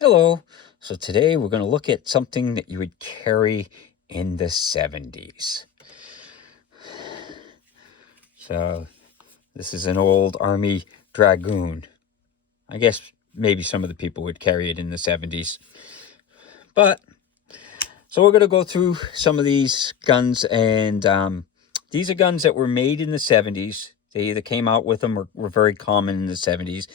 Hello. So today we're going to look at something that you would carry in the 70s. So this is an old Army Dragoon. I guess maybe some of the people would carry it in the 70s. But so we're going to go through some of these guns, and these are guns that were made in the 70s. They either came out with them or were very common in the 70s.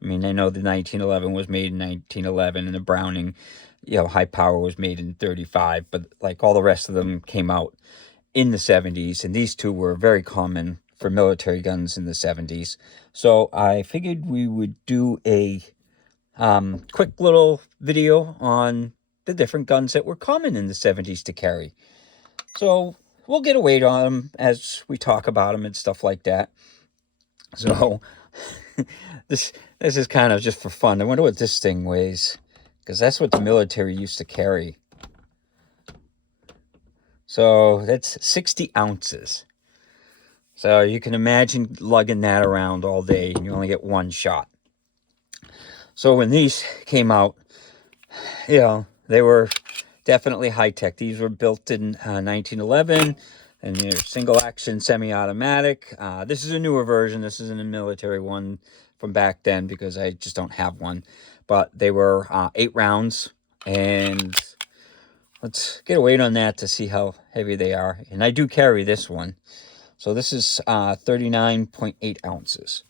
I mean, I know the 1911 was made in 1911, and the Browning, high power was made in 35, but like all the rest of them came out in the 70s, and these two were very common for military guns in the 70s. So I figured we would do a quick little video on the different guns that were common in the 70s to carry. So we'll get a weight on them as we talk about them and stuff like that. So this is kind of just for fun. I wonder what this thing weighs, because that's what the military used to carry. So that's 60 ounces. So you can imagine lugging that around all day and you only get one shot. So when these came out, they were definitely high-tech. These were built in 1911, and they're single-action semi-automatic. This is a newer version. This isn't a military one from back then because I just don't have one. But they were 8 rounds, and let's get a weight on that to see how heavy they are. And I do carry this one. So this is 39.8 ounces.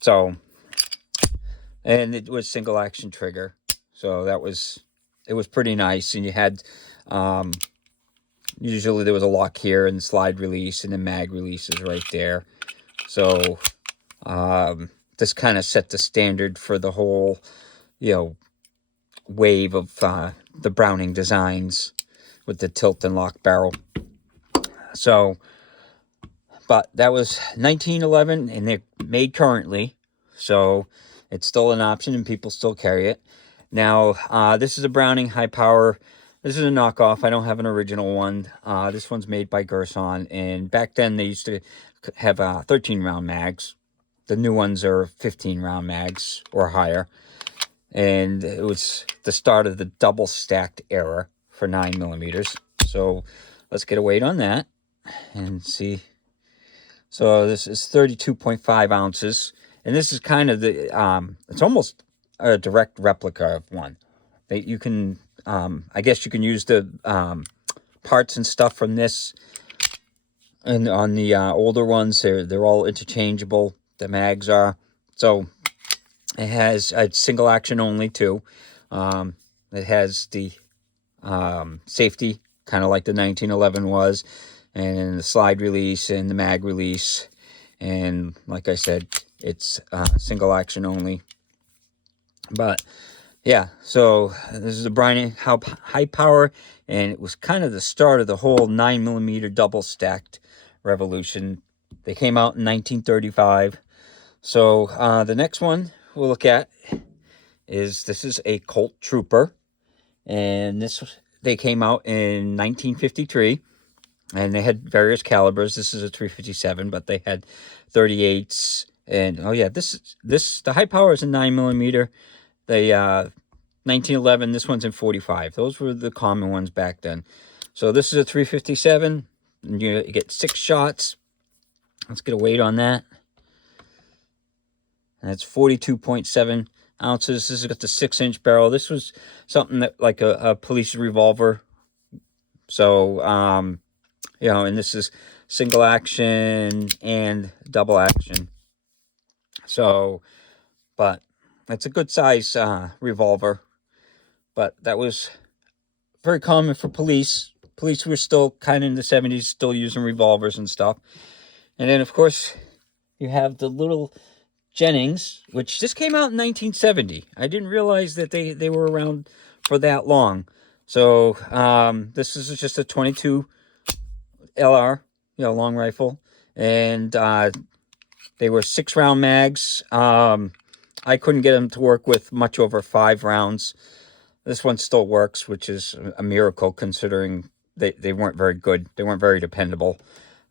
So, and it was single-action trigger. So it was pretty nice. And you had, usually there was a lock here and slide release, and the mag release is right there. So this kind of set the standard for the whole, wave of the Browning designs with the tilt and lock barrel. So, but that was 1911, and they're made currently. So it's still an option, and people still carry it. Now, this is a Browning high power. This is a knockoff. I don't have an original one. This one's made by Girsan, and back then they used to have 13-round mags. The new ones are 15-round mags or higher. And it was the start of the double-stacked era for 9mm. So let's get a weight on that and see. So this is 32.5 ounces. And this is kind of the, it's almost a direct replica of one. You can, I guess you can use the parts and stuff from this. And on the older ones, they're all interchangeable. The mags are. So it has a single action only too. It has the safety, kind of like the 1911 was, and the slide release and the mag release. And like I said, it's single action only. But yeah, so this is a Browning high power, and it was kind of the start of the whole 9mm double stacked revolution. They came out in 1935. So the next one we'll look at this is a Colt Trooper, and they came out in 1953, and they had various calibers. This is a 357, but they had 38s, and oh yeah, the high power is a 9mm. The 1911, this one's in 45. Those were the common ones back then. So this is a 357, and you get 6 shots. Let's get a weight on that. And it's 42.7 ounces. This has got the 6-inch barrel. This was something that like a police revolver. So, and this is single action and double action. So, but it's a good size revolver. But that was very common for police. Police were still kind of in the 70s, still using revolvers and stuff. And then, of course, you have the little Jennings, which just came out in 1970. I didn't realize that they were around for that long. So this is just a 22 LR, long rifle, and they were 6-round mags. I couldn't get them to work with much over 5 rounds. This one still works, which is a miracle considering they weren't very good. They weren't very dependable,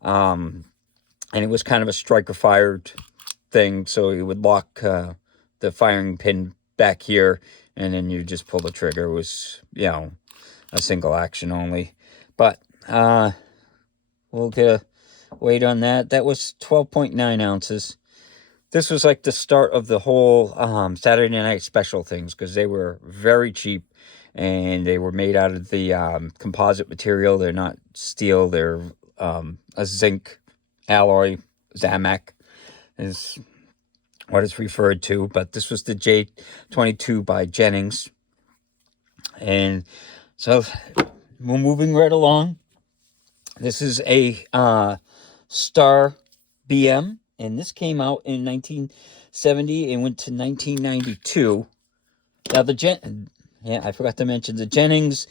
and it was kind of a striker fired thing, so it would lock the firing pin back here, and then you just pull the trigger. It was, you know, a single action only. But we'll get a weight on that. That was 12.9 ounces. This was like the start of the whole Saturday Night Special things, because they were very cheap, and they were made out of the composite material. They're not steel. They're a zinc alloy. Zamac is what it's referred to. But this was the J22 by Jennings. And so we're moving right along. This is a Star BM, and this came out in 1970 and went to 1992. Now I forgot to mention the Jennings.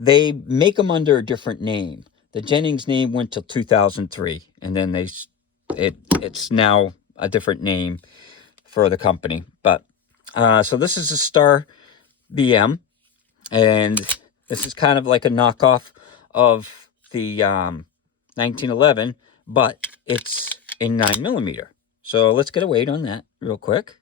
They make them under a different name. The Jennings name went till 2003, and then it's now a different name for the company. But so this is a Star BM, and this is kind of like a knockoff of the 1911, but it's in 9mm. So let's get a weight on that real quick.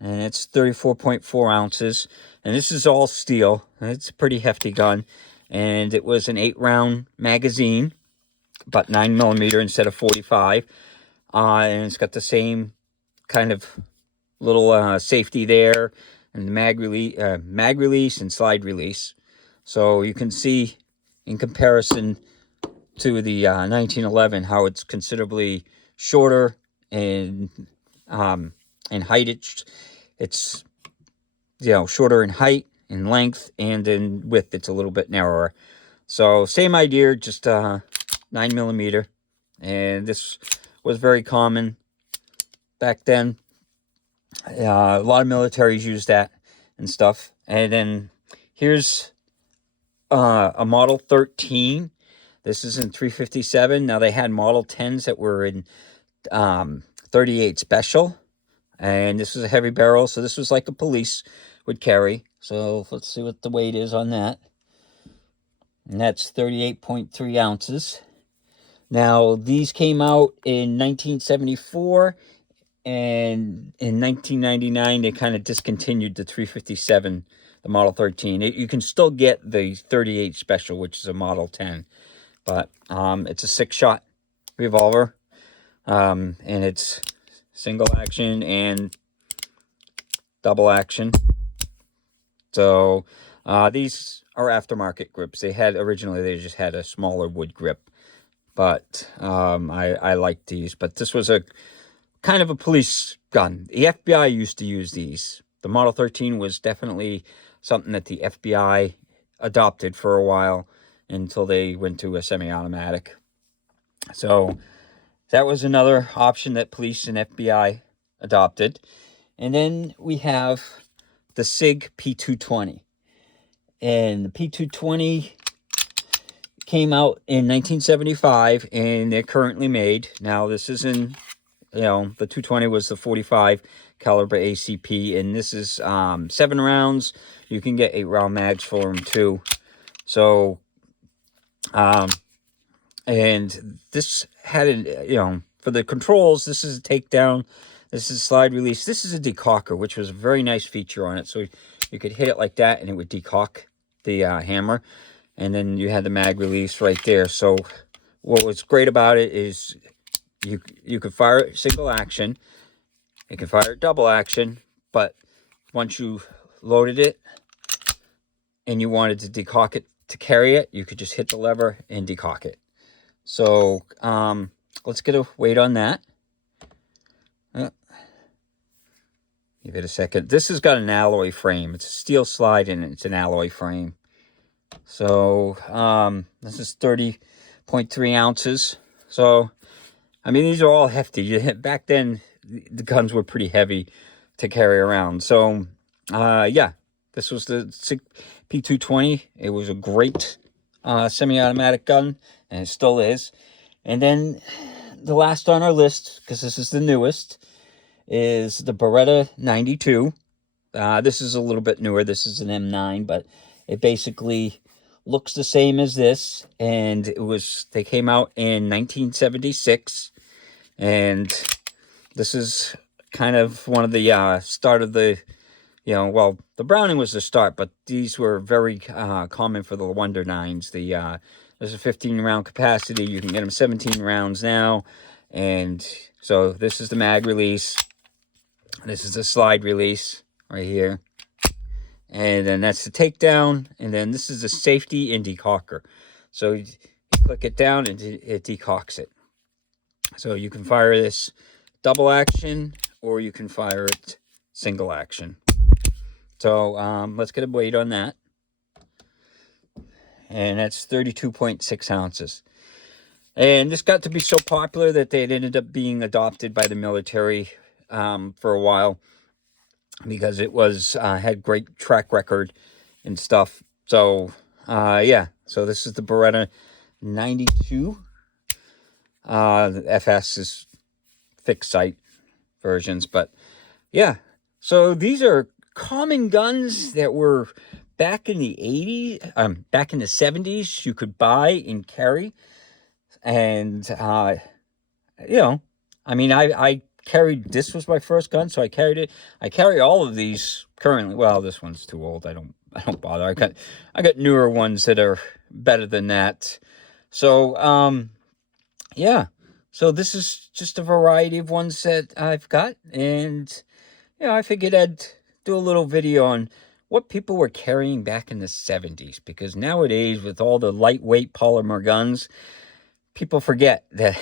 And it's 34.4 ounces. And this is all steel. It's a pretty hefty gun. And it was an 8-round magazine, but 9mm instead of 45. And it's got the same kind of little safety there, and the mag release and slide release. So you can see in comparison to the 1911 how it's considerably shorter, and in height it's you know, shorter in height, in length, and in width it's a little bit narrower. So same idea, just 9mm, and this was very common back then. A lot of militaries use that and stuff. And then here's a Model 13. This is in 357. Now they had Model 10s that were in 38 Special, and this was a heavy barrel, so this was like a police would carry. So let's see what the weight is on that. And that's 38.3 ounces. Now these came out in 1974, and in 1999 they kind of discontinued the 357, the Model 13. You can still get the 38 Special, which is a Model 10, but it's a 6-shot revolver, and it's single action and double action. So these are aftermarket grips. Originally they just had a smaller wood grip, but I like these. But this was a kind of a police gun. The FBI used to use these. The Model 13 was definitely something that the FBI adopted for a while until they went to a semi-automatic. So that was another option that police and FBI adopted. And then we have the SIG P220. And the P220 came out in 1975, and they're currently made. Now this is in, you know, the 220 was the 45 caliber ACP, and this is 7 rounds. You can get 8-round mags for them too. So and this had you know, for the controls, this is a takedown, this is a slide release, this is a decocker, which was a very nice feature on it. So you could hit it like that and it would decock the hammer, and then you had the mag release right there. So what was great about it is you could fire it single action, you can fire it double action, but once you loaded it and you wanted to decock it to carry it, you could just hit the lever and decock it. So let's get a weight on that. Give it a second. This has got an alloy frame. It's a steel slide and it's an alloy frame. So this is 30.3 ounces. So I mean, these are all hefty. Back then the guns were pretty heavy to carry around. So yeah, this was the P220. It was a great semi-automatic gun, and it still is. And then the last on our list, because this is the newest, is the Beretta 92. This is a little bit newer. This is an M9, but it basically looks the same as this. And they came out in 1976, and this is kind of one of the start of the, well, the Browning was the start, but these were very common for the Wonder 9s. There's a 15-round capacity. You can get them 17 rounds now. And so this is the mag release. This is the slide release right here. And then that's the takedown. And then this is the safety and decocker. So you click it down and it decocks it. So you can fire this double action or you can fire it single action. So let's get a weight on that. And that's 32.6 ounces. And this got to be so popular that they ended up being adopted by the military for a while, because it was had great track record and stuff. So yeah, so this is the Beretta 92. The FS is fixed sight versions, but yeah. So these are common guns that were back in the 80s, back in the 70s, you could buy and carry. And, I mean, I carried, this was my first gun, so I carried it. I carry all of these currently. Well, this one's too old. I don't bother. I got newer ones that are better than that. So, yeah. So this is just a variety of ones that I've got. And, I figured I'd do a little video on what people were carrying back in the 70s. Because nowadays, with all the lightweight polymer guns, people forget that,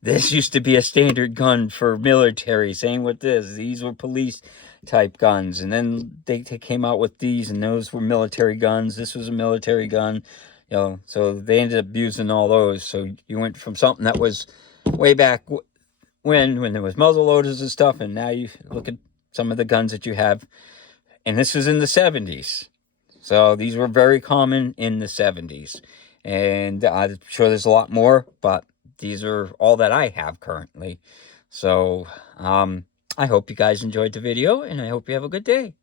this used to be a standard gun for military. Same with this. These were police type guns. And then they came out with these, and those were military guns. This was a military gun. So they ended up using all those. So you went from something that was way back when there was muzzle loaders and stuff, and now you look at some of the guns that you have. And this was in the 70s. So these were very common in the 70s. And I'm sure there's a lot more, but these are all that I have currently. So I hope you guys enjoyed the video, and I hope you have a good day.